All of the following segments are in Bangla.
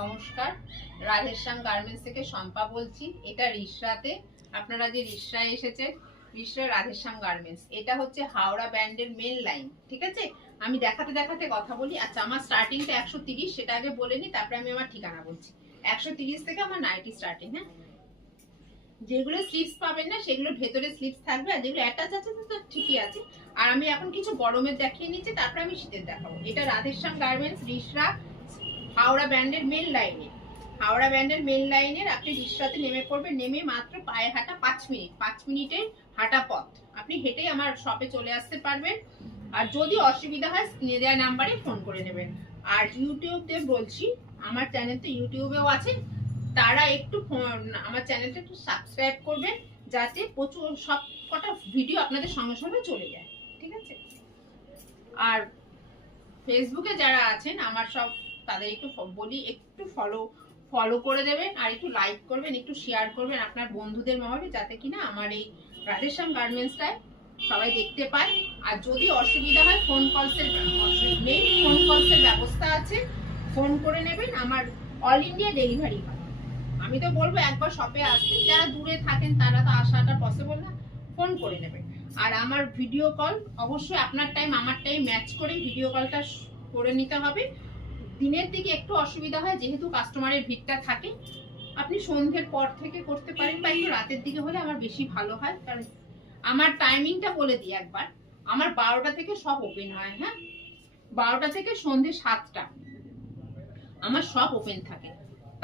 নমস্কার, রাধেশ্যাম গার্মেন্টস থেকে শম্পা বলছি। এটা রিসরাতে আপনারা যে রিসরায় এসেছেন, রিসরা রাধেশ্যাম গার্মেন্টস। এটা হচ্ছে হাওড়া ব্যান্ডের মেন লাইন, ঠিক আছে? আমি দেখাতে দেখাতে কথা বলি। আচ্ছা, আমার স্টার্টিংটা 130, সেটা আগে বলে নি, তারপরে আমি আমার ঠিকানা বলছি। 130 থেকে আমার নাইটি স্টার্টিং। হ্যাঁ, যেগুলো স্লিপস পাবেন না সেগুলো ভেতরে স্লিপস থাকবে, আর যেগুলো অ্যাটাচ আছে তো ঠিকই আছে। আর আমি এখন কিছু গরমের দেখিয়ে নিচ্ছি, তারপরে আমি শীতের দেখাবো। এটা রাধেশ্যাম গার্মেন্টস রিসরা, হাওড়া ব্যান্ডের মেন লাইনে। হাওড়া ব্যান্ডের মেন লাইনের আপনি রিসরাতে নেমে পড়বেন। নেমে মাত্র পায়ে হাঁটা 5 মিনিটের হাঁটা পথ। আপনি হেঁটেই আমার শপে চলে আসতে পারবেন। আর যদি অসুবিধা হয় স্ক্রিনে দেওয়া নাম্বারে ফোন করে নেবেন। আর ইউটিউবে বলছি, আমার চ্যানেল তো ইউটিউবেও আছে, তারা একটু আমার চ্যানেলটা একটু সাবস্ক্রাইব করবেন, যাতে প্রচুর সব কটা ভিডিও আপনাদের সঙ্গে সঙ্গে চলে যায়, ঠিক আছে? আর ফেসবুকে যারা আছেন আমার সব, তাদের একটু বলি, একটু ফলো করে দেবেন, আর একটু লাইক করবেন, একটু শেয়ার করবেন আপনার বন্ধুদের মহলে, যাতে কিনা আমার এই রাধেশ্যাম গার্মেন্টসটায় সবাই দেখতে পায়। আর যদি অসুবিধা হয় ফোন কলসের ব্যবস্থা আছে, ফোন করে নেবেন। আমার অল ইন্ডিয়া ডেলিভারি হয়। আমি তো বলবো একবার শপে আসতে, যারা দূরে থাকেন তারা তো আসাটা পসিবল না, ফোন করে নেবেন। আর আমার ভিডিও কল অবশ্যই আপনার টাইম আমার টাইম ম্যাচ করে ভিডিও কলটা করে নিতে হবে। দিনের দিকে একটু অসুবিধা হয়, যেহেতু কাস্টমারের ভিড়টা থাকে। আপনি সন্ধ্যের পর থেকে করতে পারেন, বা একটু রাতের দিকে হলে আমার বেশি ভালো হয়। কারণ আমার টাইমিংটা বলে দিই একবার। আমার 12টা থেকে সব ওপেন হয়। হ্যাঁ, 12টা থেকে সন্ধ্যে 7টা আমার সব ওপেন থাকে।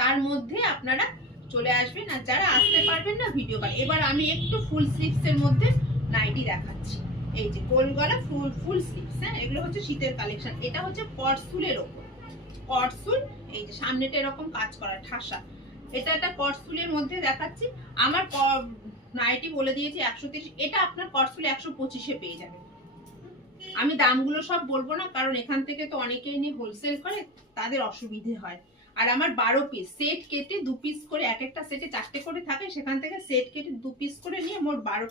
তার মধ্যে আপনারা চলে আসবেন। আর যারা আসতে পারবেন না, ভিডিও কল। এবার আমি একটু ফুল স্লিভস এর মধ্যে নাইটি দেখাচ্ছি। এই যে গোল গলা ফুল স্লিভস। হ্যাঁ, এগুলো হচ্ছে শীতের কালেকশন। এটা হচ্ছে কটসুলের ওপর কটসুল। এই যে সামনেটা এরকম কাজ করা ঠাসা, এটা একটা কটসুলের মধ্যে দেখাচ্ছি। আমার নাইটি বলে দিয়েছি 130, এটা আপনার কটসুল 125-এ পেয়ে যাবেন। আমি দামগুলো সব বলবো না, কারণ এখান থেকে তো অনেকেই নিয়ে হোলসেল করে, তাদের অসুবিধে হয়। আর আমার 12 পিস সেট কেটে 2 পিস করে, এক একটা সেটে 4টে করে থাকে, সেখান থেকে সেট কেটে 2 পিস করে নিয়ে মোট 12